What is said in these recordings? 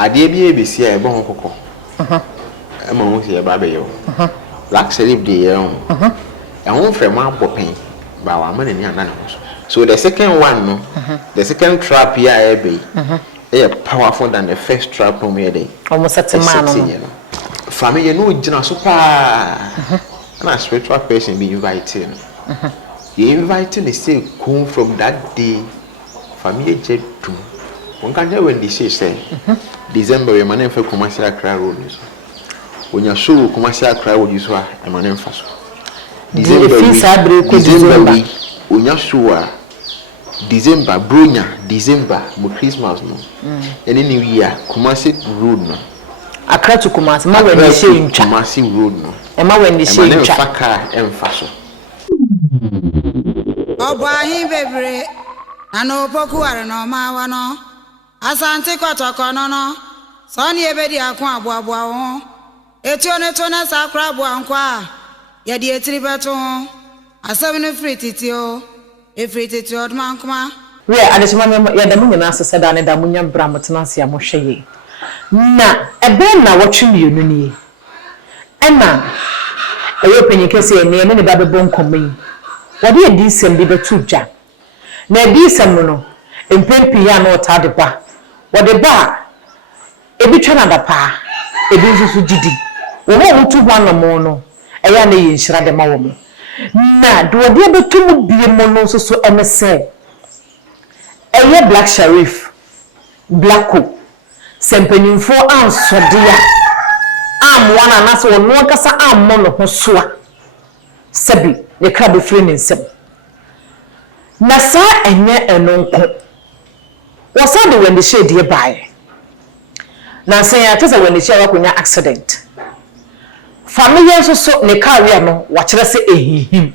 Ade bi ebisi e bon kokko. E ma wo se ba be yo. Black serif de ye on. E won frem abopen ba wa ma ni ana so. So the second one no, the second trap here e be. Powerful than the first trap on me day. Almost at a man. Family no gina so pa. And a spiritual person be invited. The inviting is still come from that day. Family jet to. One can hear when they say December your man for commercial crowd. When you show commercial crowd you saw a man for December week when you show December Brunya December Christmas no any new year Kumasi road no Accra to Kumasi ma when they say in Kumasi road no e ma when they say in Faka emfaso Obahi bebre ano poku are no ma wa no asante kotoko no no so ni ebedi akon aboabo ho etio ne to na sakra aboanko a ye de etiri beto asem ne frititio efrititi odman kuma we adesima ya da munya na seseda ne da munya bra motena mo hweye na ebe na wotwe mienu ni ena eyo penyekese ne ne ba bebo nkomi wode edi sem bi betu dwa na edi sem no empempi ya na ota de ba wode ba ebi twa na pa ebi nsusu gidi wo ho tu hwa no mo no eya na ye nhira de ma wo mo na do wode betu mu bie mo no so emese eye black sheriff blacko sempenyimfo ansodia amwana na so no kasa ammo no ho soa sabi ne kra be free nsem na sa enye enonko wasa de Wendy Shay die bae na say ya tese Wendy Shay wakonya accident family so ne career no wa kire se ehihim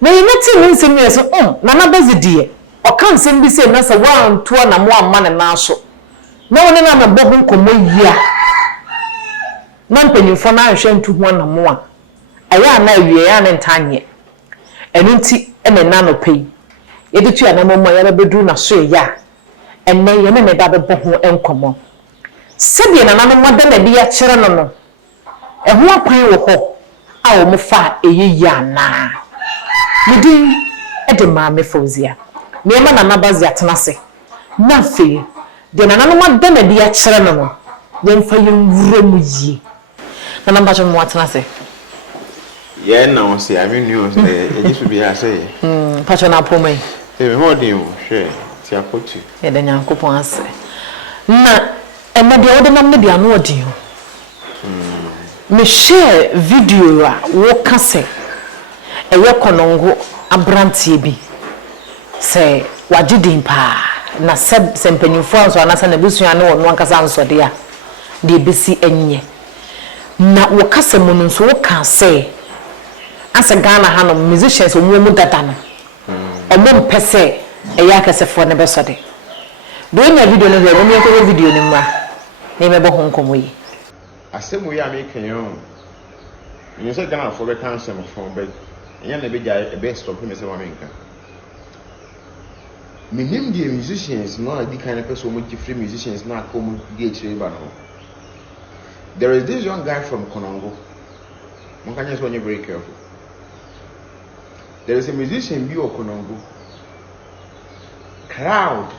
na yemeti ni nsem yeso na na bazidie o kan nsem bi se na se wan to na mo amma ne na so na woni na me bohu nkomo yia na mpanyimfo na ahwe ntu ho na mo a aya na awie ya ne ntanye enu nti ene na no pei yedi tu ana mo ya bedu na so ya enne ye ne da be bohu enkomo sebi na na mo da na bi ya kire no no eho akwan wo ho a wo mo fa eyi ya na midi ede ma me fozia me ma na nabazi atenase na fe de na na mo da na bi ya kire no no ye mfa ye wura mu yi na namba jo mo atenase yeah now see I mean you say e just be say pacho na pomai e me hodin o hwe ti akotu e da nyankopon ase na e ma de wode nam ne de ano odin ho me share video a wo kase e ye konongo abrantie bi se wagidin pa na sempanyimfo anso anasa na busua ne wono ankasa anso de a de besi enye na wo kase mu nso wo ka se asa Ghana ha no musicians omuomu data no omom pese e ya kasefo ne besode do nya video no we me ko video ni ma ne me bo ho nkomo yi asemu ya me kenyo you say Ghana for be can some from but nya na be ja e be stop me say wa me nka minim die musicians no di kind of person mo free musicians na come di chire ba no. There is this young guy from Konongo. Monkanya so very careful. There is a musician bi of Konongo. Crowd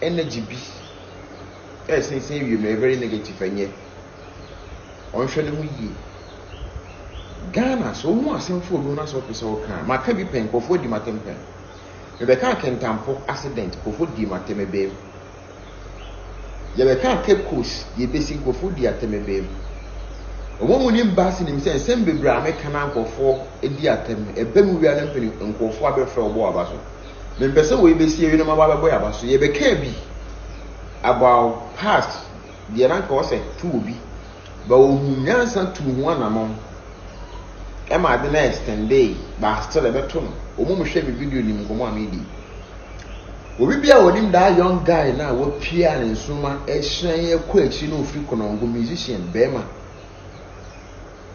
energy bi. Say you may very negative enye. On hwele mu yi. Ghana so mo asemfo do na so pese o kan. Maka bi pen kofo di matempen. Rebecca kentampo accident kofo di matemebe. Yebeka Cape Coast ye basic kofo di atemebe. Omo ni Bassey ni se nsem bebra America na nkofo edi atem ebemu wi ana mpeni nkofo abefra obo abaso. Me pese wo ibesi ewi no maba boy abaso yebeka bi about past the rank was 2 bi ba ohunyansa tu ho anamon e ma de na extend day ba still ebeto no omo mo hwe mi video ni nkomo amedi obi bia wonim da young guy na wo pia ne nsuma e hyen ye kwa echi no ofri Konongo musician bema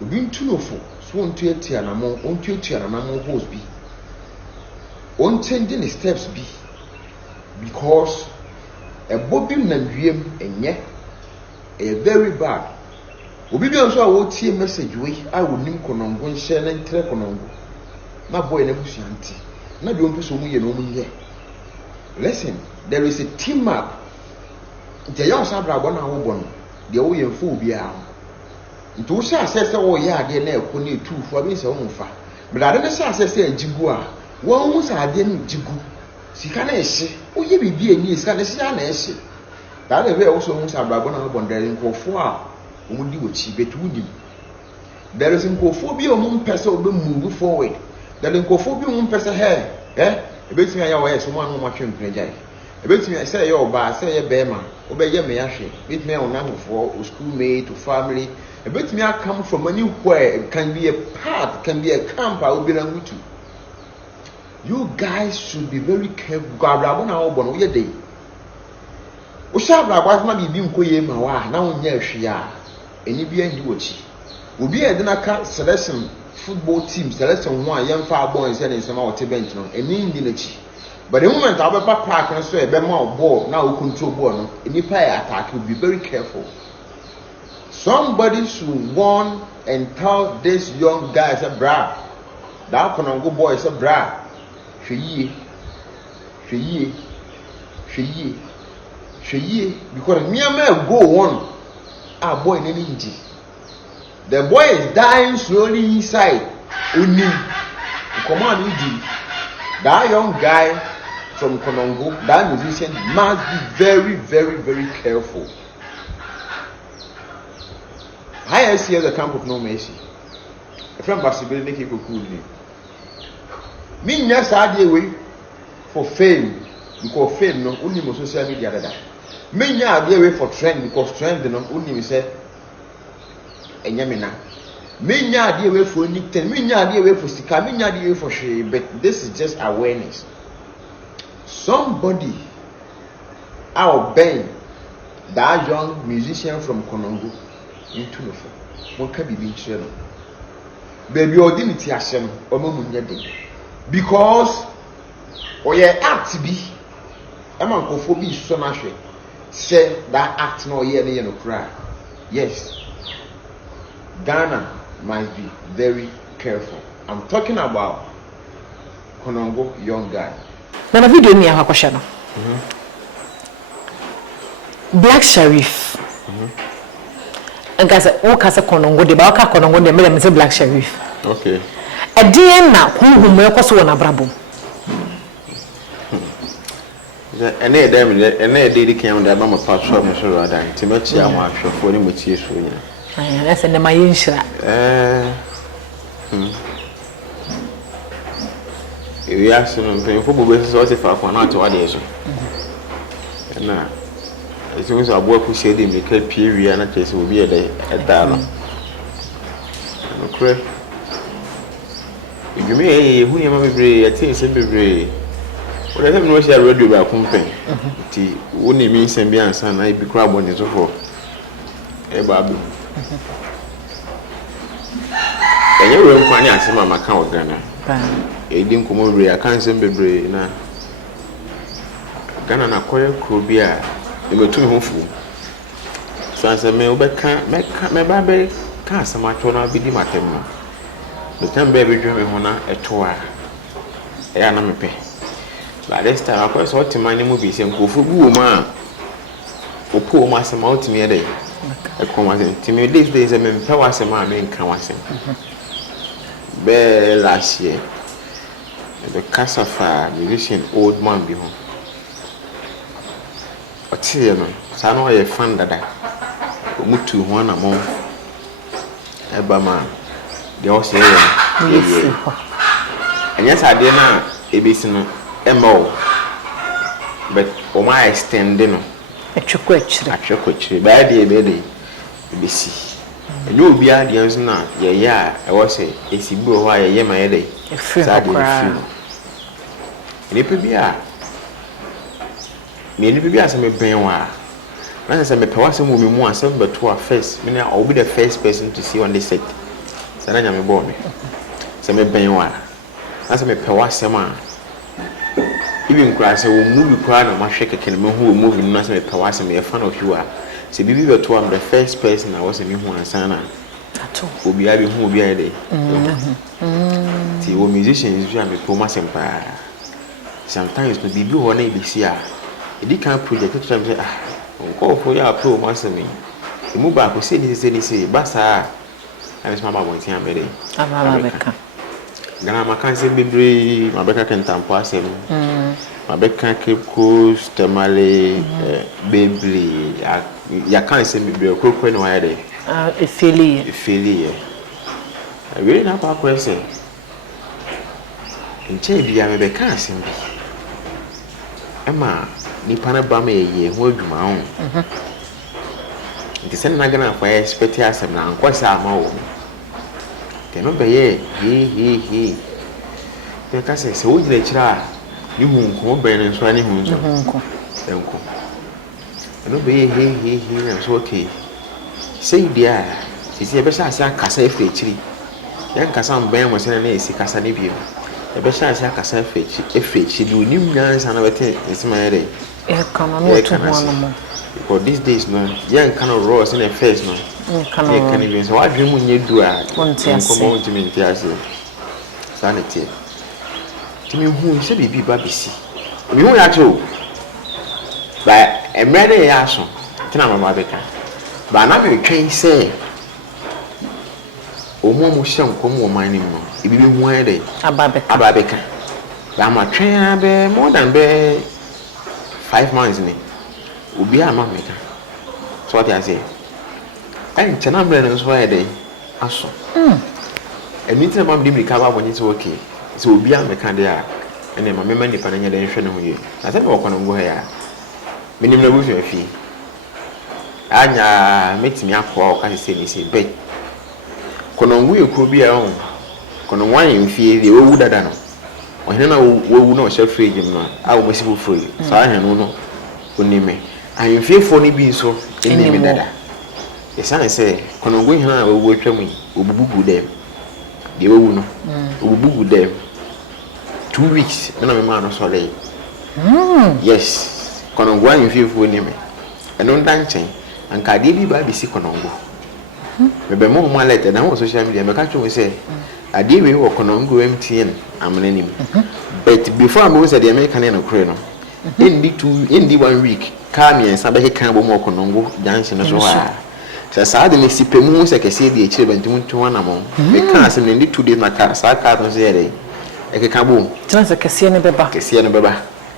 obi ntunofo so ontu etia anamon ontu etia anamon host bi on changing the steps bi because a bobby nanguiem enye a very bad. Obi bi nso a wo tie message we I will nim konongo nhye na ntre konongo. Na boy na busuanti. Na bi ompeso mu ye no mu nye. Listen, there is a team up. The young sabra bona wo bon. De wo ye mfu obi a. Nti wo sha asese wo ye ade na ekwo na etu fo bi se wo mfa. But ade na sha asese ajigu a, wo hu sa ade na jigu. Sika na ehye. Wo ye bibi ani sika na sika na ehye. That the way also hu sabra bona wo bon there nkofo a umudi wochi betu wudi. There is nkofo bi o mu pese o be move forward. There is nkofo bi o mu pese he ebetimi aya wo so mo anu ma twempene jai. Ebetimi say your ba say ye bema obeye me yahwe. Ebetimi o namfo o schoolmate to family. Ebetimi come from anywhere. It can be a part, can be a camp I will belong to. You guys should be very careful. Gabra bona wo bono ye dey. O shabra kwa na bibi nkoye ma wa na wonya ahwe a eni bia ndi wochi. Obi e de na ka selection football team selection one yemfa boys and some out bench no eni ndi na chi. But the moment I be park and so e be ma ball now we control ball no eni pa attack will be very careful. Somebody should warn and tell this young guy say bra that konongo boy say bra hweye because me am go on boy nani nji. The boy is dying slowly inside. Unim. Come on, Wendy. That young guy from Konongo, that musician, must be very, very, very careful. I see as a camp of no mercy. A friend Bassey make it cool me. Me just had way for fame because fame no only on social media. Me just way for trend because trend no only say. Enyamina. Me nya dey way for anything, me nya dey way for sika, me nya dey way for shay, but this is just awareness. Somebody our band that young musician from Konongo into the phone. One can be channel. Baby or didn't Hashem or Munyadi. Because or ye act to be a man go for be so much. Say that act no ye no cry. Yes. Ghana must be very careful. I'm talking about Konongo young guy. Na na video ni ya kwasha no. Black Sheriff. Ngasa o kasa Konongo de ba ka Konongo de me say Black Sheriff. Okay. Edien na huhu ekoso wona brabo. Ene dem ene dey kan da ba ma pastor me so rather. Timachi am ahwefo ni mochi so nya. That's a my inshra. We are soon paying for Bobby so for not to addition. And now, as soon as I work, who said him, the period and a case will be a day at Dala. Okay. If you may, who you may be a tea simply brave. What I have no share radio about pumping. Tea only means and beyond son, I be crab on his so a babu. And you will find out some of my count Ghana. A didn't come over, I can't send be na Ghana na Koya Krobia, you were too hopeful. So I said, me baby can't so much on our video matem. The time baby dreaming on a tour. I am a pay. But this time, I quite saw to my movies and go for woman. For poor master out me a day. I come to me these days, I mean, power some man in Kawasan. Bear last year, the Casafa musician old man behind. But see, I know I found that I moved to one among Ebama. They all say, and yes, I did not a business MO, but for my extending. A chocolate, bad day, baby. Bassey. And you'll be at the answer now. Yeah, I was say, it's a boy, why I am my day. And it could be a maybe be as a Benoit. Not as a person will be more some but to our face. Meaning, I'll be the first person to see when they said, Sanam born. Some Benoit. As a Pewasama. even crass a movie crowd on my shake a can move moving nothing at Pawas and be a fan of you are. So be we to am the first person I was in who and sana. Will be having who be a day. See, all musicians usually be Thomas Empire. Sometimes to be one ABC. It can't project it to say, call for your pro master me. The move back will say this, say, Bassey, and his mamma went here, Betty. Ghana, can't say baby, my Becca can tampos him. My Becca Cape Coast, Tamale, baby. You can't say me be a cook when I day. Affiliate. I really not a question. In Chabby, I may can't sing. Emma, Nipana Bame, ye hold my own. The same Nagana for expectation now, quite some more. Cannot be he. The Cassie, so the child, you won't come back and swine him. Uncle. Cannot be he, and so okay. Say, dear, is the best as I can say fetchy. Young Cassam Ben was in an AC Cassanibio. The best as I can say fetchy, she do new dance and everything. It's my day. Because these days, no, young cannot rose in a face, no. Can even so I dream when you do it. Come on to me, sanity. To me, who should be Bassey. You know that too. But a murder, Yasso, Tanama Mabeca. But now you can say, O Momo come on, my name, if you be one day, Ababeca. I'm a trainer, more than 5 months in it. Ubi a mamma. So what I say. And Chanamber is why they are so. And meet them dimly cover when it's okay. So Ubi a mecandia. And then my memory panning the insurance with you. I said, walk on go here. Minimum with your fee. Anya makes me up for can say this bed. Conongu could be a own. Cononwine in fear the old dano. When I will not shall free him. I will be free. So I know. Unime. I am fearful of being so in the middle. The son say, Conongu will work me, Ubu them. The own Ubu them. 2 weeks, and I'm a man of Soleil. Yes, Conongu, I am fearful of him. And on dancing, and Cadibi by Bassey Conongu. Maybe more my letter than on social media. My country will say, I did me walk Conongu MTN. I'm an enemy. But before I was at the American and Ukraine. In the 1 week, Kami and Sabahi Cambo more Conongo dancing as well. So suddenly, see Pemus, I can see the children to one among. We can't send in the 2 days, my car, Sarcasm, say, I can come. Just a Cassian Baba.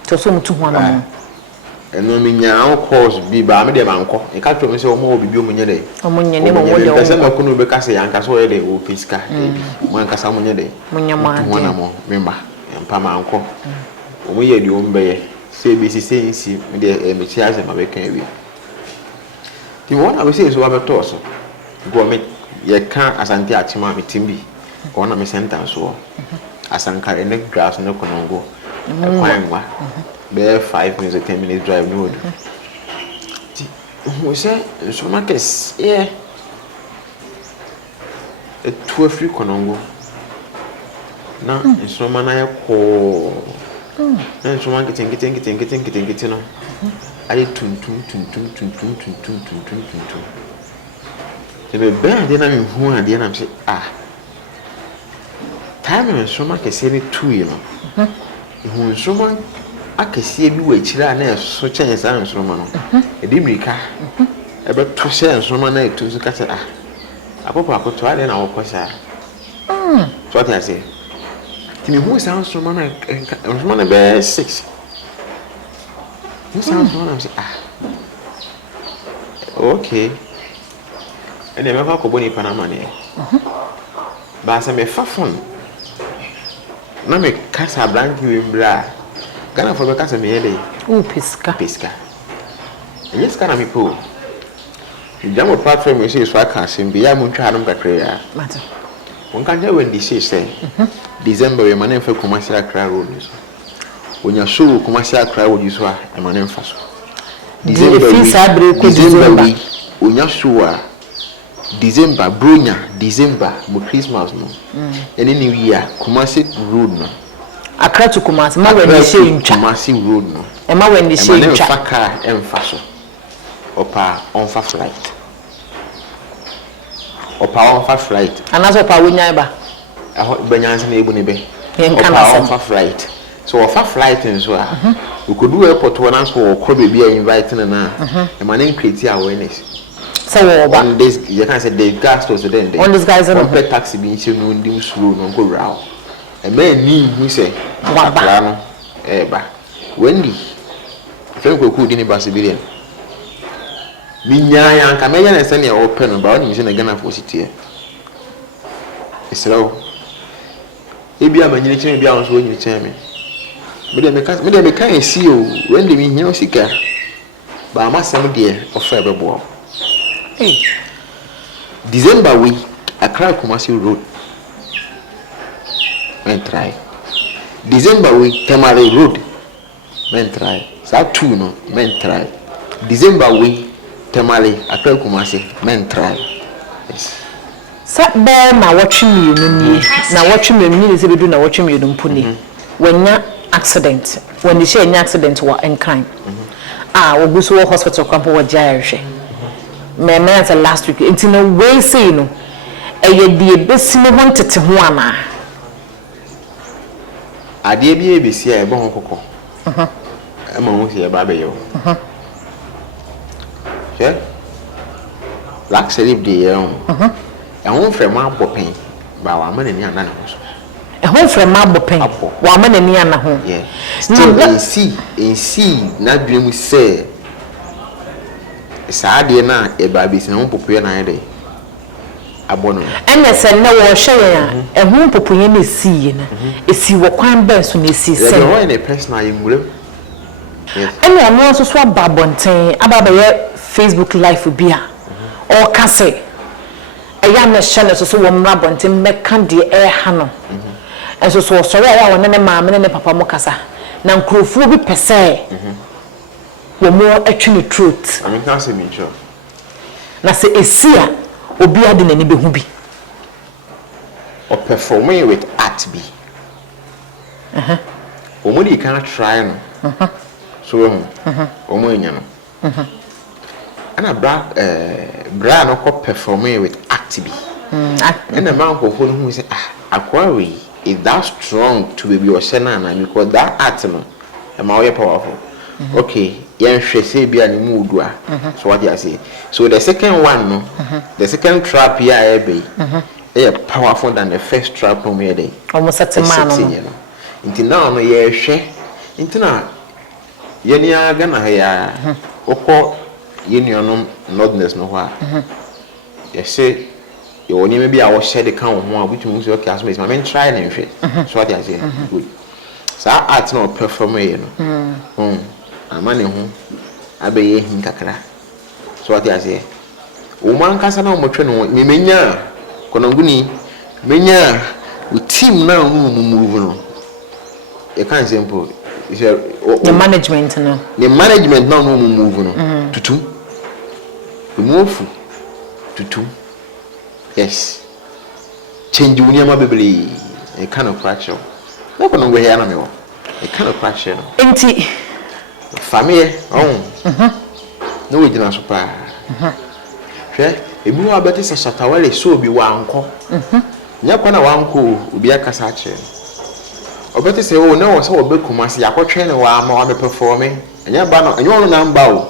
To some to one among. And no mean now, of course, be by me, the uncle. A cat from so more be doing day. Among your name, I couldn't be Cassie and Casso, they will pisca. One Cassamonia day. When your man, one among, remember, and Pama uncle. We are the umbe. Say busy saying, see, the chairs and my baking. The one I will say is Robert Torso. Go make ye can't as anti Achima Timbi. One of my sentence so as Anka and neck grass no Conongo. There 5 minutes or 10 minutes drive road. Who say, so much is yeah. A 2 free Conongo. Now, in so manner, and so one getting. I did tun. The bear then I'm who and then I'm saying, time and so much I say it 2 years. Who someone I can see you wait, China, so chance I'm so man. A dimrika about 2 cents, so man, to the cat. I pop up to and our cosa. So what I say. Who sounds from one of the 6? Who sounds from one of okay. And then I go boni Panamania. But I may fafon. Now me casa blank you in bra. Gana for the casa me. Oh, pisca. And yes, can I be poor? The Jammo platform is so I can't see be a munchadum career. Matter. One can't tell when this is say. December, your man for commercial crowd. When you show commercial crowd, you saw a man for December, when you show December, Brunya, December, but Christmas, no. And any year, commercial road, no. Accra to Kumasi ma Wendy Shay ncha Kumasi road no e ma Wendy Shay ncha faka emfa so opa onfa flight anaso opa wonya ba banyanse na ebu ne be opa onfa flight so ofa flight nso a we could do airport one and so ko be be invite na e ma na create awareness so on this you can say the gas was then on this guys on pay taxi bi nse no ndim slow no go raw e ma ni hu say waba no ba Wendy fe ko ku di ni Bassey binya ya nka meya na sene e open no ba oni se na Ghana for city Israel ebi amanyine chime bia on so onyi chime me de me kan esi o Wendy mi hia osika ba amasem de ofa bebo December we Accra Kumasi road men try December we Tamale road men try sa two no men try December we Tamale Accra Kumasi men try yes sa be na watching you ni na watching me ni se be do na watching me no mpuni wanya accident when you say any accident wa enkan oguso wo hospital kwampo wa jairhwe me say last week into no way say no eye die besimo ho ntete ho ana ade bi ebesi a ebo ho kokko e ma ho se e ba be yo yeah like sleep the year e ho frem abopen ba wa ma ni ana na ho so e ho frem abopen wa ma ni ana ho yeah still see na dwiem say saade na e ba bi se ho popuye na ide abono ene se na wo hye ya e ho popuye na si na esi wo kwan ba so na esi se no ene personal yimure yes ene amo so so babonten ababa ye Facebook live bia o kase eya na hye so wo mra bonten meka de e ha no enso so sori aya wona ne maame ne papa mo kasa na nkrofo bi pese wo mo atwi ne truth I mean can say me sure na se esia obi ade nani be hu bi or performing with art bi omodi can try no so omo enya no ana bra no ko performing with art bi and the man ko hu say akwawe is that strong to be your senana because that art no e ma we powerful okay yan hwese bia ni mudu a so what you say so the second one no the second trap here be powerful than the first trap from here dey almost set man no until now no ye hwe until na ye ni aga na ya okọ ye ni onom nordness no ho a ye say ye woni me bia wo hye de kan ho a butu so okay asma me try na hwe so what you say good so art no perform here no amane ho abeye hin kakra so what you say o man kasa na omotwe no menya kononguni menya we team na move no e kan simple the management no the management na move no tutu move tutu yes change unia ma bebele e kind of fracture no konongo here na me wo e kind of fracture no enti family no we dina so pa hwe ebi wa beti sa shatawale so obi wa anko nya kwa na wa anko obi akasa ache obeti se o na wo so obekumase yakotwe ne wa ma wa me performing nya ba no nya ono na mba o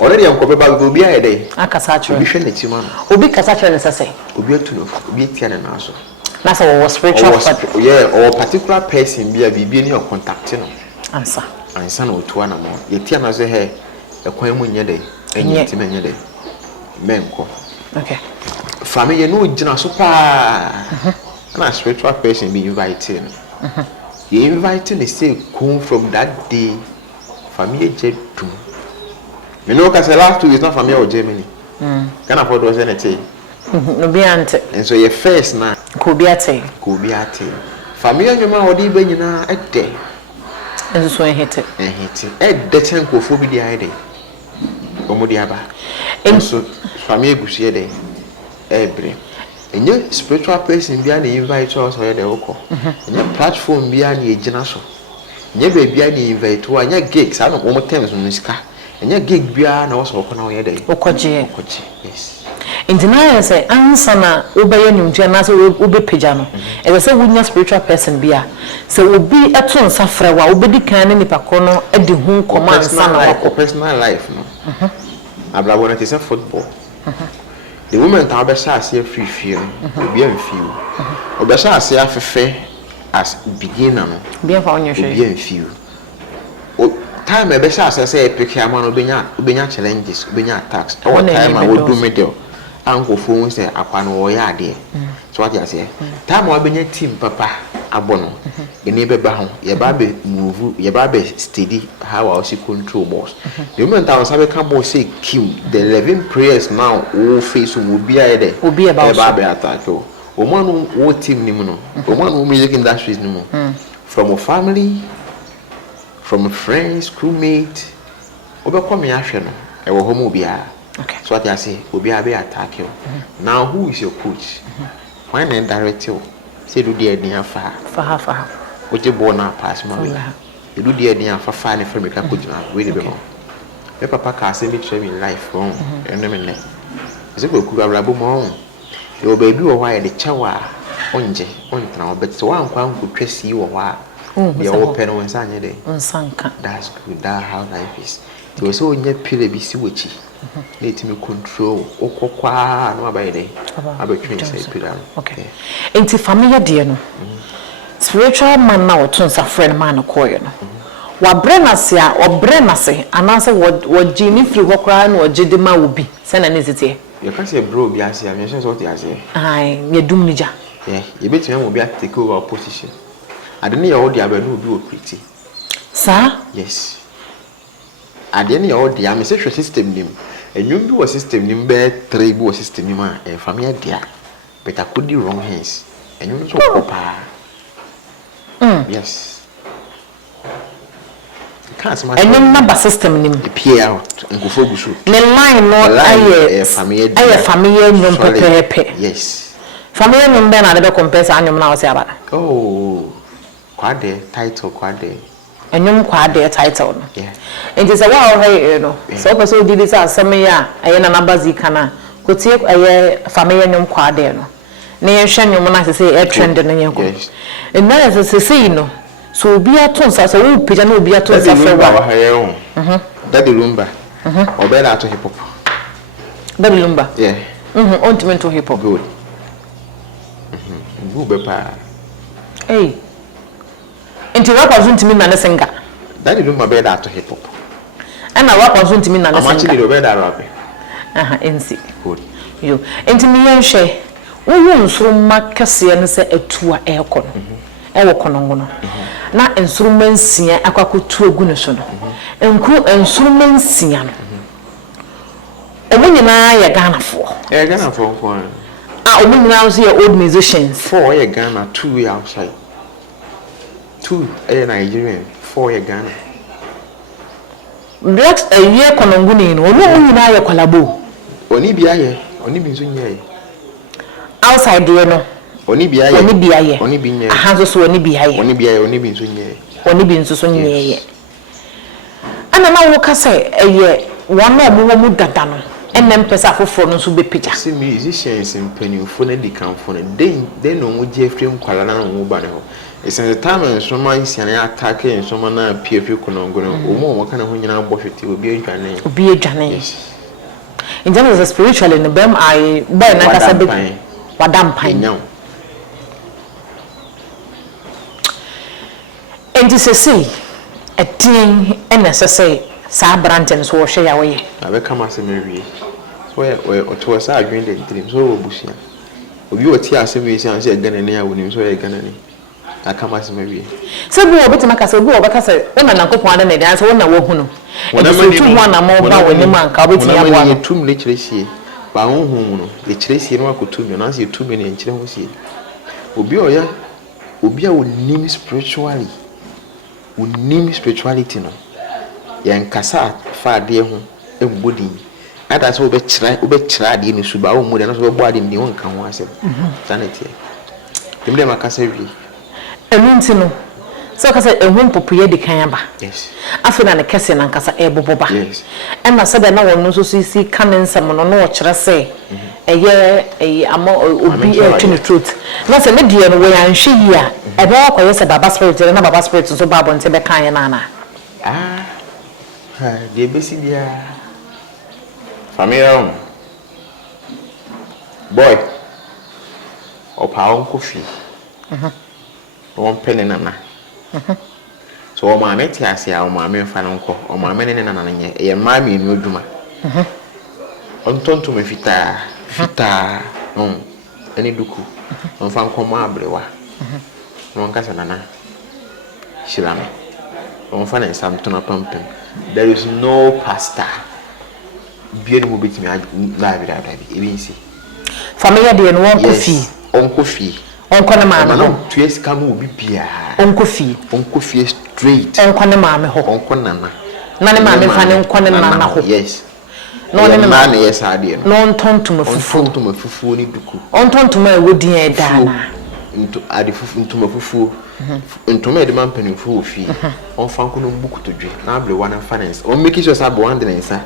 already anko be ba obi ayede akasa ache obi hwe ne ti ma obi kasa ache ne sase obi atuno obi tia ne na so na so wo spiritual yeah or particular person bia bibi ni o contact no ansa na otua na mo ye tia na so he ekwan mu nye de enye ti menye de menko okay family no gina so pa na spiritual person be invited you invite they say come from that day family je do me no ka say last 2 weeks na family of Germany can afford was anything no be ante and so your first na ko bi ate family nyoma odi ba nyina ede enso so ehete ede tenko fo bi di ade omodi aba enso family gusie de ebre Enye spiritual person bia na invite us or the oko. Enye platform bia na ejina so. Enye be bia na invite wa enye gigs I no wo terms no sika. Enye gig bia na wo so oko na wo ye dey. Okoje. Yes. Intina say ansa na obeye nyuntua na so obe pagya no. E say wunya spiritual person bia. Say obi eto nsa frɛ wa obedi kan ne nipa ko no e di hu nkoma ansa na wako personal life no. Ablabo na te say football. The woman ta obesha ase free feel. Obi am feel. Obesha ase afefe as beginner no. Bien fa onye hwe. Obi am feel. O time e besha ase say pick am no obenya challenges, obenya attacks. E what time I would do middle. Uncle phone say akwa no ya ade. So what you say? Time we benya team papa abono. Eni beba ho. Ye ba be move, ye ba be steady how I see control boss. The moment I was have come boss say kill the 11 prayers now all face will be there. Obi about ba be attack o. O man wo team ni mu no. O man wo music industries ni mu. From a family, from a friends, crewmate. Obe come me ahwe no. E wo homo bia. Okay. So what I say, Obi Abe attack you. Now who is your coach? Why not direct you? Say do the idea for her. What you born up pass my way. You do the idea for fine for me can put you out. Wait a bit more. Your papa can say me train in life wrong. And then I say go cook a rabo more. Your baby or why the chawa onje on now, but so one could press you or why. You open on Sunday. That's good. That's how life is. You was so in your pillar be switchy. Let me control okokwa no abaide abetwen say pillar. Okay. Enti family de no. Spiritual man na oton sa friend man ko yo no. Wa brenase a obrenase anase wo gini free ho kra na ogide ma wo bi. Se na nezite. You can say bro bi ase am so what you say. Ai, me dum nija. Yeah, you bet me mo bi take over position. Adene ya odi abanu obi okriti. Sir? Yes. Adene ya odi am say system nim. Enyum bi was system nim be 3 bi was system nim a family dia. But I could do wrong hands. Enyum so kopa. Yes. Can't smash. Enyum number system nim. Pay out nkofo gusu. Le line no aye family nyum pepepe. Yes. Family nyum be na de be compare anyum na wo se abada. Oh. Kwade title kwade. Enyum kwade title no. Yeah. Enti se wa ho he no. So person di this asem ya aye na nabazi kana. Kotie aye family nyum kwade no. Na ye hwe nyum na se e trend no ye ko. Yes. And na se say no. So obi aton sa so wo pija na obi aton sa fe wa. Daddy Lumba. Obe da to hip hop. Daddy Lumba. Yeah. On to hip hop. Good. Good pa. Hey. Enti rapper zuntimi na ne singer. Daddy Lumba be da to hip hop. And rapper zuntimi na ne singer. I'm actually the be da rap. NC. Good. Yo. Enti mi yen hwe. Wo nsuru makase ne se atua ekọ no. Ewo konongo no. Na nsuru mansia akwakotu egu ne so no. Enku nsuru mansia no. Omunyina ya Ghana fo. Ghana fo ko. Omunyina also your old musicians. 4 ye Ghana, 2 ye outside. 2 Nigerian, 4 ye Ghana. Black a year konongo ni no. Omunyina ya kwalabo. Oni bia ye, oni bi nso nye. Outside there no. Oni bia ye. Oni bi nye. Ahanzo so oni bia ye. Oni bia ye, oni bi nso nye. Oni bi nso so nye ye. Ana na wo ka say eye won na mu dada no. Enem pesa foforo no so be picture. See musicians mpanimfo na di kanfo no. Den no mo je afrem kwala na no ba ne ho. It's the time and so man sian attack and so man na PF konongo no. Omo kana ho nyina bohwete obi adwane. Obi adwane. Yes. In terms of spiritual in the bem I buy na kasa be wadam pan. And this is say a thing NSSA sa branten so hwe ya we. Na be kama se mewie. So we to sa adwen de dream so obusia. Obi oti ase we say Ghanaian ya woni so ye Ghanaian. Na kama se mewie. Se bi obi tima kasa obi obaka se wona nankopon ada na de anse wona wo hu no. Wona mani tu ho na mo ba woni man ka obi tia bo. Wona tum le kiresie. Ba hu no. Le kiresie no akotum no na se tum ne nkire ho sie. Obi oya obi a woni spiritually. Woni spirituality no. Yan kasa fa de ho embodi Ada so be chira de ni suba wo mu de no so be bo ade ni won kan ho asem sanity dem dem akasa wi eminti no so kasa ehun popuye de kan aba yes afina ne kese na nkasa eboboba yes e ma se de na won no so si kan nsem no no wo kire se eye amo obi etwini truth na se ne de no we anhwe yi a e be akoye se baba spirit na baba spirit so baba nte be kan ye na na de besi dia family boy opa on kofi on pene nana so o ma meti ase a o ma me fa nko o ma me ne nana nye e ma me nu adwuma on tonto me fita eni duku on fa nko ma abrewa on kasa nana shirame on fa na sam to na pampem there is no pastor bien mo betimi la bi da ebi nsi family de no on kofi onko ne maame ho tu esi kamu obi bia onko fie straight onko ne maame ho onko nana na ne maame fa ne onko ne nana ho yes no ne maame yes ade no ntontuma fufu ni duku ontontuma e wodi e da na nto ade fufu ntuma fufu ntuma de man panifu ofi on fa nko no buku to dwe na able one finance on make sure say one de nsa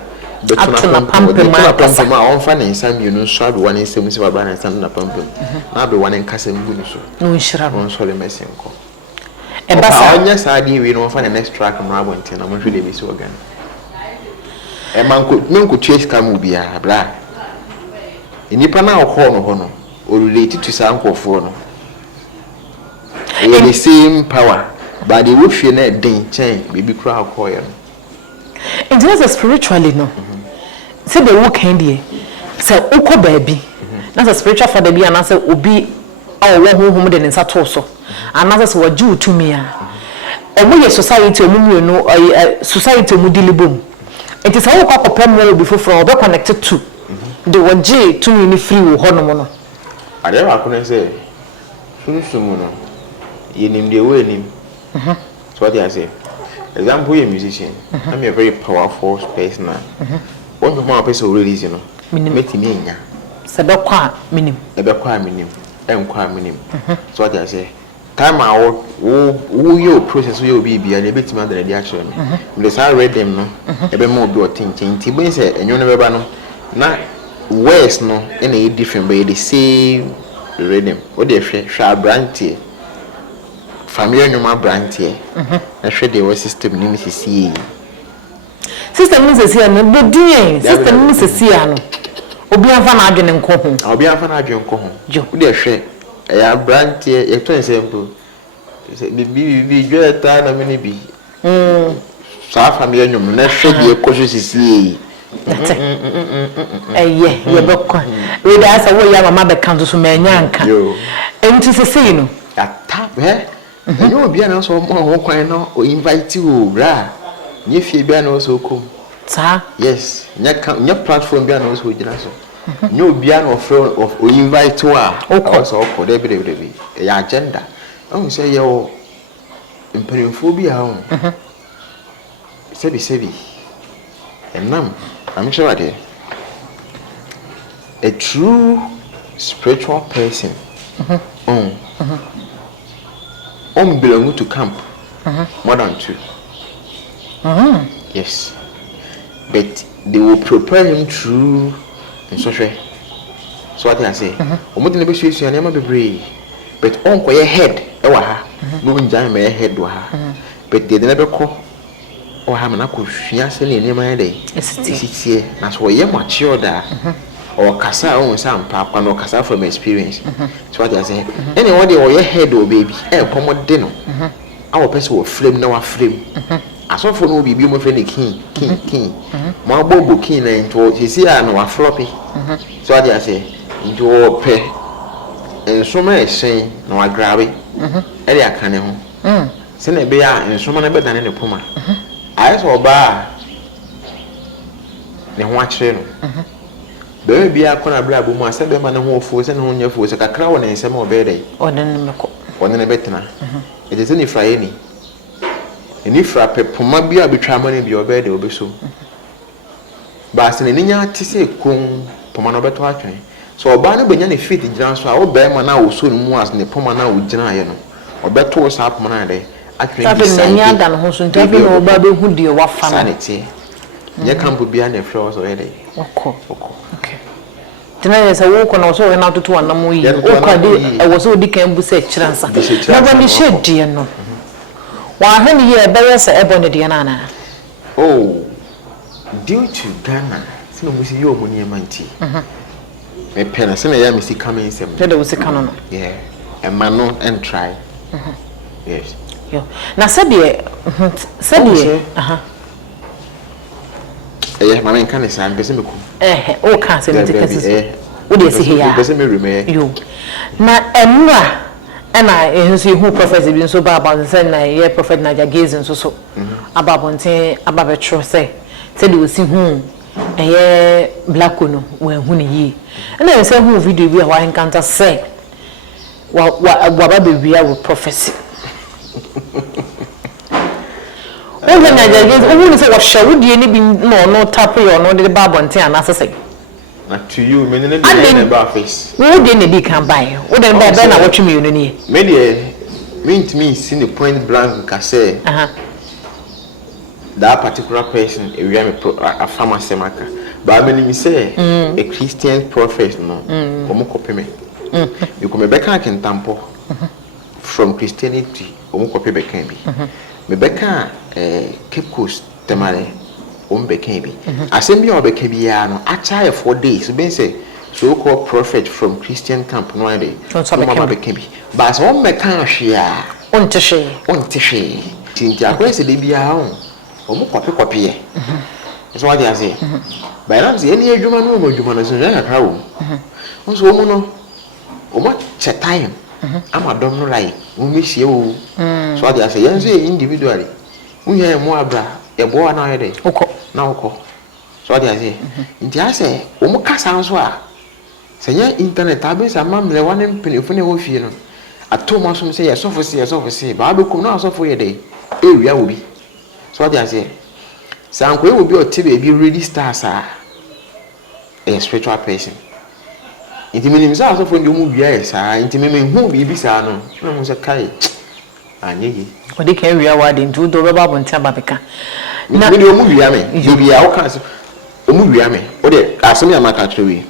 betuna pampa on finance am you no so able one nsa musi baba na nsa na pampa na able one nkasa mbu ni so no nshira no so le mesi nko e basa onya sa ade we no fa na next track no abonte na mo hwe de bi so organ e man ko chase kam bia bra enipa na ho no o relate to sa nkofo no the same power but the wolf na den chain baby cry call you and just spiritually no say the work hand say uko baby na say spiritual for the be and say obi awo ho de nsa to so and say waju tumi a omo ye society omo no society omo dilibom it is how kokopem no be for obe connected to the waje tumi ni free wo hono mo no ade wa ko say sunsumu no yenim de we nim so what I say example you musician I'm a very powerful person one of my person release you know metimi enya se be kwa minim enkwa minim so what I say time wo yo process yo bibia na betimi under the action me say read them no ebe mo obi otinchen ti ben say enyo no beba no na words no in a different but the same rhythm what dey hwa brantie family nyoma brantie na hwe dey wo system ni misisi system ni sesi no bodin system ni sesi ano obi afa na adwene nko ho wo dey hwe ya brantie ye to example bi jota na mini bi sa family nyoma na hwe dey kojo sisi ye bekwa we da sa wo ya mama be kan so manya nka enti sesi no ata you be an so mo kwan no o invite you bra nye fie bia na so kom sa yes nya platform bia na so gina so nye obi an of o invite wa so ko de be ya agenda o say ye o imperial bia ho sebi enam I'm sure that a true spiritual person belong to camp more than 2 yes but they will prepare him through in social so what I say omo de be susu na be brave but on ko your head e wa ha no njan me head wa ha but they never ko o ha na ko hwia se ne ne man dey esitie na so ye mature da or kasa o nsa ampa kwa no kasa from experience so what I say anybody or your head o baby e komo de no our person will frame na wa frame aso for no bibi mo frame king mo abobo king na into sisi a no wa floppy so what I say into pe ensoma esen na wa grabe e dey akane ho se na be ya ensoma na be dane ne poma ayeso ba ne ho akire no baby akona bra bo mu asebe ma ne ho ofo se ne ho nyafo se kakra wo ne nsem obede onen meko onen betena it is any fry any fra pepoma bia betwa ma ne bia obede obeso Bassey ni nya ti se kun poma no beto atwen so oba no benya ne fit gina so a wo be ma na wo so mu as ne poma na wo gina ye no obeto sa poma na de atwen tafe ne nya da no ho so ntafe no oba be hu de wa fa sanity ye kampo bia na floor so ye de okay tena se wo ko na so we na tutu anam yi o kwa de e wo so di kan bu se chiransa na ba ni shedi no wa ha ni ye be se ebo ne de na na oh due to Ghana sino musi yo mo ni manti me pena sino ya misi coming sem de wo se kan no yeah a man no and try yes yo na sabe mama kan sa mbese me ku o kan se me tikase o de si here mbese me reme yo na emra na ehunso hu prophet bi nso ba about say na ye prophet na Gasie nso so ababonten ababetro say de o si hu black no we hu ne yi na say hu video bi a wa encounter say wa ba bebia with prophecy o na Gasie o hu say wa shawu die ni bi no tap yo no de babonten anase say to you me ne dey na face wo dey na di kan buy wo dey buy na watch me you no ni me dey me see the point blank ka say that particular person a pharmacy maker but when me say a Christian prophet no omo copy me you come back can tampo from Christianity omo copy be kan bi me back Cape Coast temale be can be assembly or be can be no acha 4 days be say so called prophet from Christian camp no ade be can be but so me kan hwea onte hwe tinti akwese de bia ho omo copy e so what you say by now say any adwuma no so na ka wo so omo no omo che time amadom no like wo me hie wo so what you say yan say individually wo here mo abra e bo na ade na uko so dia say nti ase o mu kasa nso a senya internet abisa mamle wane mpelefo ne wo fie no atoma so say yesofo say ba be kum na asofo ye dey ewia wo bi so dia say sanko e wo bi o tibe bi ready stars a spiritual person nti minim sa asofo ndi mu bia ye sa nti me hu bi bi sa no na mo se kai anyeye odi kan wia wa de ntu do baba bontia babeka na me omu wia me bibia o kan so omu wia me o de asemi amaka trewi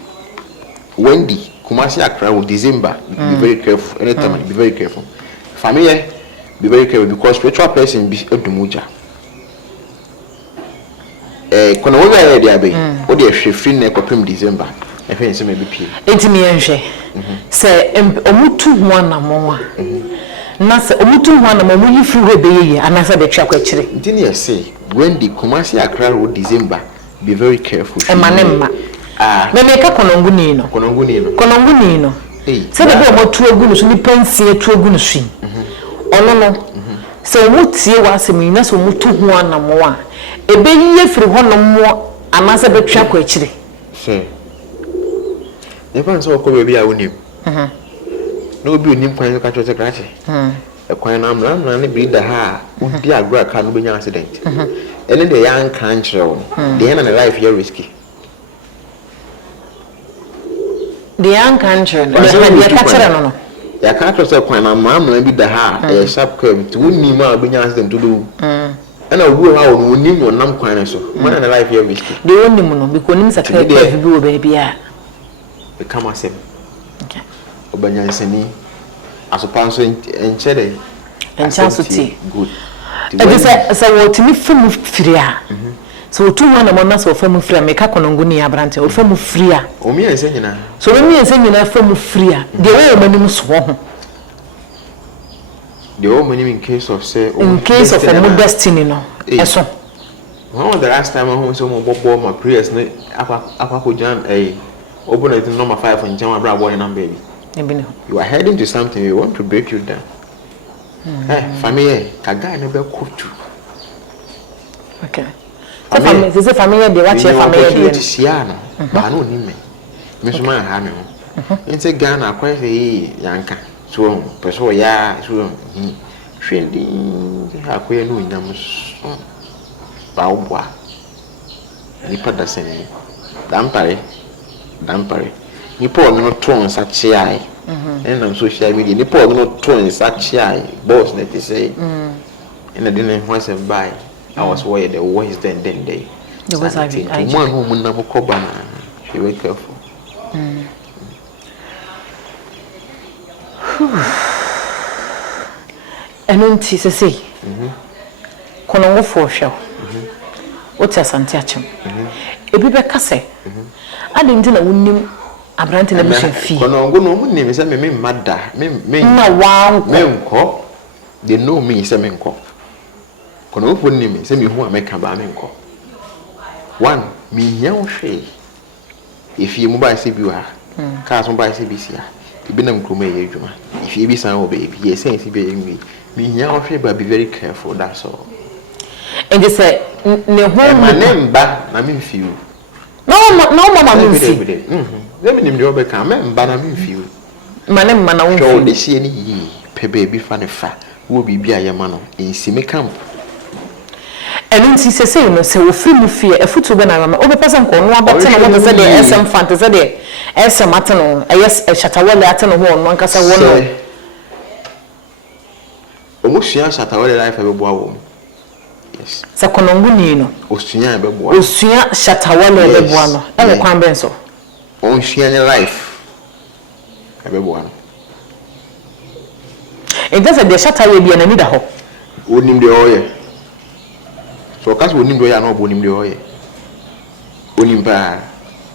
Wendy Kumasi Accra will December be very careful anytime be very careful family be very careful because spiritual person be edumuja kono wo ya de abai o de hwe free na kopem December e fe nse me be pie enti me enhwe se omutu ho anamo na se omutu ho anamo mo yi free be ye anasa de twa kwakire enti ne say Wendy Kumasi Accra will December be very careful emanemma me ka kononguni no se de be mo tu agunu so ni pensie tu agunu swi ono no se omutie wa asemi na se omutu ho anamo a ebe yiye firi ho no mo anasa be twa kwakire se ne pan so ko be bia wonim no obi onim kwan ka choche krache e kwan na amra ne bi da ha udi agro ka no benya accident ene de yan kan chiro de na life here risky the young country ya kachira no ya ka to say kwan na amra bi da ha e sharp curve to woni ma benya accident to do ana obu ha wo woni mo nam kwan na so man na life here risky de woni mo no because nim sa curve bi wo ba bia e kama sem okay obanya nsani asopanso enchere enchanso ti good e say so what me fam firia so tu wana mo na so fam firia me ka konongo ni abrante o fam firia o mi ense nyina so mi ense nyina fam firia de wo manim so ho de wo manim in case of a destiny no eso one of the last time I home so mo bobo my prayers ne akwa ko jan open it number 5 on jama bra boy number baby you are heading to something we want to break you down family kaga na be kotu okay so family de watch your family de siano ba no ni me so man ha me ho inte Ghana akwa say yanka so person ya so trendi ha ko ye no nyam so ba obwa nipa da sani dampare nipa no ton sa chiai and on social media nipa no ton sa chiai boss that is say and I didn't want to buy I was worried the worst then day the was I one who na ko bana she be careful and on ti say kono wo for show what asante achem ebi be kase ade ndi na wonnim abrante na bisha fi kono ngo no munnim se me mada me na wanko me nko they know me se me nko kono wo nnim se me hu ameka ba me nko one me hia wo hwe if you mobile se bi wa cars mobile se bi sia ibi na mkroma ye adwuma if you be san wo baby ye sense be enwi me hia wo hwe but be very careful that's all. And they say, "Ne home my name ba na me feel." No, mama me feel. Let me name the other come. Ba na me feel. My name mana wo feel. feel. They see any ye pe baby fa ne fa. Wo bibia ye ma no. Ensi me camp. And nti say no say wo free mu fie e futu be na mama. Wo be person ko no abete na wo say the SM fantasy the SM ateno. Yes, e shatawale ateno ho no ankasa wo no. Omusua shatawale life e be boa wo. Yes. Sa konongu ni no. Osunya be boa. Osunya shatawale be boa no. E le kwan ben so. Onsunya ne life. E be boa no. E dey say the shatawe bi na ni da ho. Onim de oye. So cause onim de oye na onim de oye. Onim ba.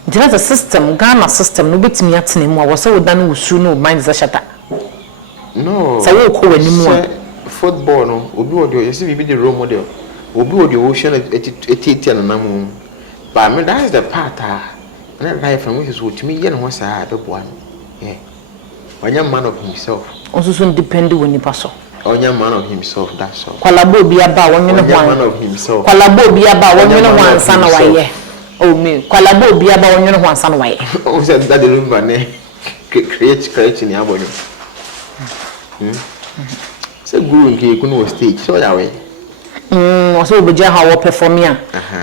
There is a system, Ghana system, no betimi atene mu a wo say wo dan wo su no mind za shata. No. Say wo ko wani mu a football no obi wo de you see be the role model. Obi wo de ocean etiti na namu. But me that is the part na life from which is what me ye no ho sa be boa no. Yeah. Onya man of himself. Onso depend when ni paso. Onya man of himself that's all. Kwalabo bi aba wonye no Onya man of himself. Kwalabo bi aba wonye no wansa na waye. Oh me kwalabo bi aba wonye no wansa na waye. O say that the room ne create ni abonyo. Say guru nke ku no stage so ya we. So obeja ha wo perform ya.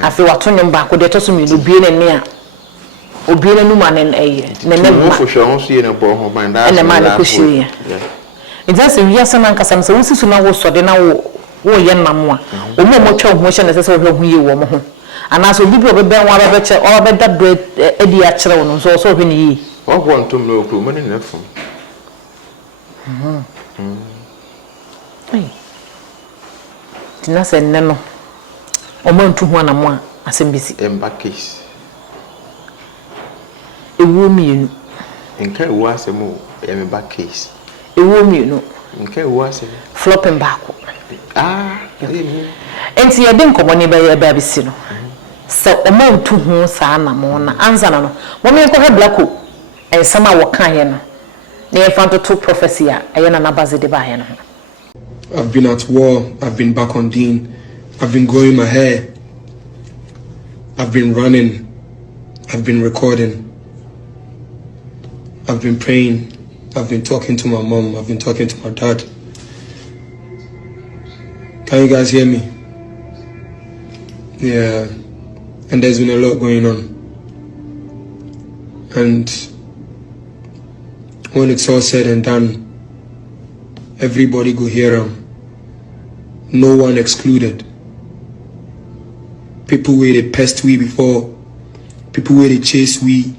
Afi wato nyom ba ko de to so mi no bie ne ne a. Obie na numa ne ne Mo fo hwe ho so ye na bo ho ban da. Na ma ne ko hwe ya. Nti se wi asa nan kasa se wo sisu na wo so de na wo ye nam a. O mo twa ho hye na se wo hwe ho ye wo mo ho. Ana so bibi obeben wa ba che o be da do edi a kire wo no so so hwe ne yi. Wo won to no okru mo ne na fo. Tina se nne no o mo ntu ho na mo a asembisi emba case ewu mienu nka ewu asemu emba case ewu mienu nka ewu asemu flopping back enti ye de nkomo ne ba bisi no se o mo ntu ho sa na mo na anza na no mo me ko he blacko ensama wo kan ye no na ye fanto to prophecy a ye na nabaze de ba ye no. I've been at war, I've been back on Dean, I've been growing my hair, I've been running, I've been recording, I've been praying, I've been talking to my mom, I've been talking to my dad. Can you guys hear me? Yeah, and there's been a lot going on. And when it's all said and done, everybody go hear them. No one excluded. People where they pest we before, people where they chase we,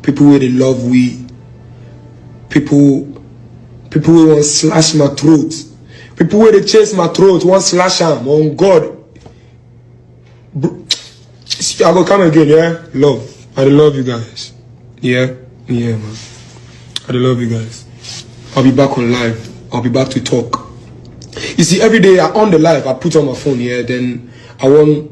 people where they love we, people where want slash my throat, people where they chase my throat, want slash them. On God, I go come again, yeah. Love, I love you guys. Yeah, man. I love you guys. I'll be back on live. I'll be back to talk. You see, every day I on the live, I put on my phone here, then I won't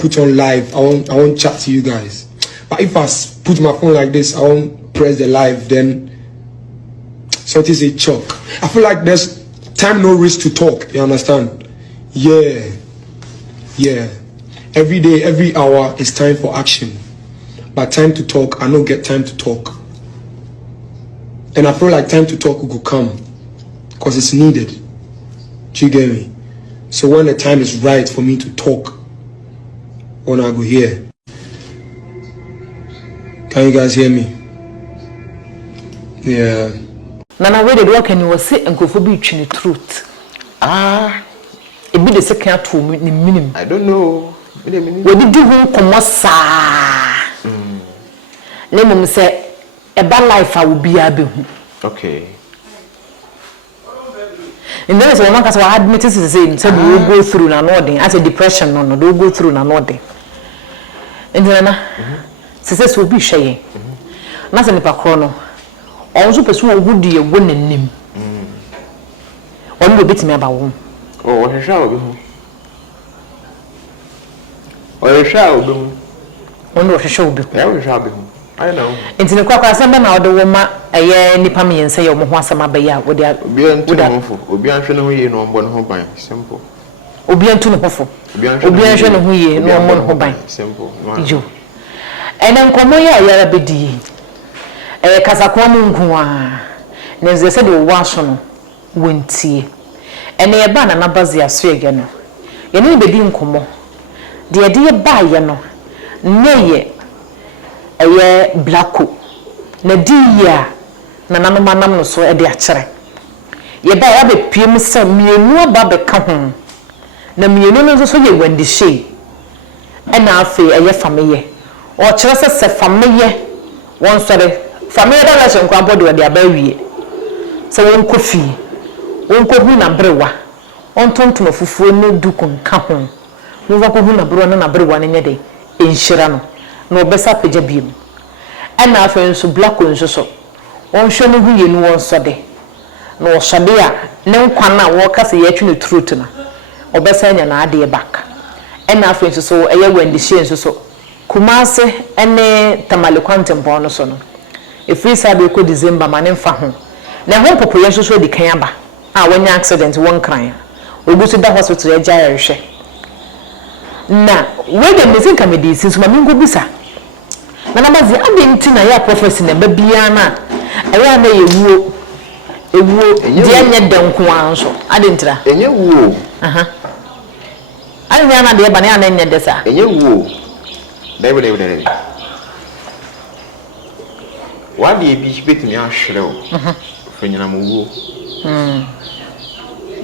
put on live, I won't chat to you guys. But if I put my phone like this, I won't press the live, then something say choke. I feel like there's time no risk to talk, you understand? Yeah. Every day, every hour is time for action. But time to talk, I don't get time to talk. And I feel like time to talk will come because it's needed. Do you get me? So when the time is right for me to talk, when I go here, can you guys hear me? Yeah. Nana, where the work and you will sit and go for beach in the truth. It be the second 2 minutes. I don't know. We did do come Let me say a bad life I will be able. Okay. And then so one case I admitted to say said we will go through an ording as a depression no do go through an ording. And then says will be Shay. Nothing nipa chrono. Also pursue would you win in him. One will beat me about home. Oh, what a shall be home. Or a shall be home. One will show be. There shall be home. I know. Into the quack, I send them out the woman a year nipa me and say your Mohasama Baya with their Obian to Obian Shano, you know, one home by simple. Obian to the Hoffo. Obian Shano, who no one home by simple. You. And then Comoya Yarabidi. A Casaquamun, Nes they said you wash on Winty. And they ban and Abazia Swagano. You need the Dean Como. The idea by Yano. Nay. Aye blacko na diya na nanomanam no so e de akere ye ba ya be piem sa mienu aba be ka ho na mienu no so ye Wendy Shay e na afi aye fameye o kire se fameye won sore fameye da la hyenkwa bodo de aba wie se won kofi won ko hu na brewa on tonton fufuo ne dukun ka ho wo ba ko hu na brewa na brewa ne nyede enhyira no no obesa peja biem ana afen so blacko nso so won hwe no hu ye no won so de no so de a ne nkwan na wo kase ye atwe no truth na obesa nya na ade back ana afen so eye Wendy Shay nso so kumase ene tamale kwantempo no so no efiri sa be ko December ma ne mfa ho na ho popoye nso so di kan aba a wonya accident won kran ogusu da hospital eja yehwe na we de mesin kamedi since ma mingo bisa na nabazi abenti na ya prophecy na babia na aya na ewuo dia nya denko anso adentira enye wuo anya na de ba na nya desa enye wuo dai wadi ebi betimi ahwerew fanyina mo wuo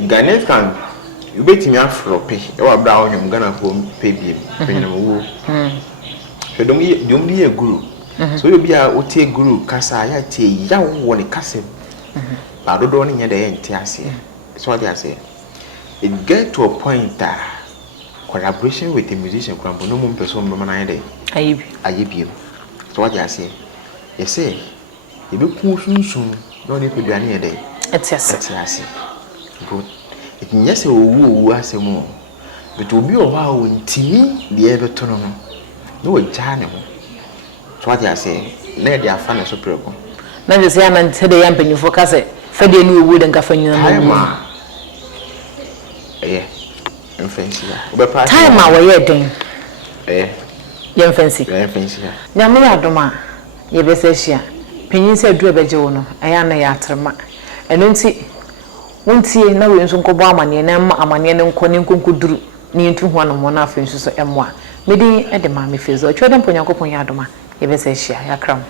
Ghanaian kan you betimi afro pe e wa bra onyum Ghana ko pe biem fanyina mo wuo dom ye guru so you be a otie guru kasa ya tie ya wo ne kasa ba dodo ne nya de ente ase so what they say it get to a point that collaboration with the musician kwambo no mo person mama na de ayebi so what they say you say e be ku sunsun no ne peduane ye de ete ase good it nyese owu asemo but obi o ha o ntimi de e beto no no we jane ho so what you say na dey afana so preko na je say na ntede ya mpanyifo ka say fa de ni owu de nka fanyina no mfancy ya time a we ye den ye mfancy na me adoma ye be se hia panyin se duru beje wo no aya na ya atrema eno nti wontie na we nso nkobo amane na amane ne nko ne nkonkuduru ni ntu ho no na afa nso so emwa medi e de ma me fezo twede mponyankopon ya adoma ye be se hia ya kram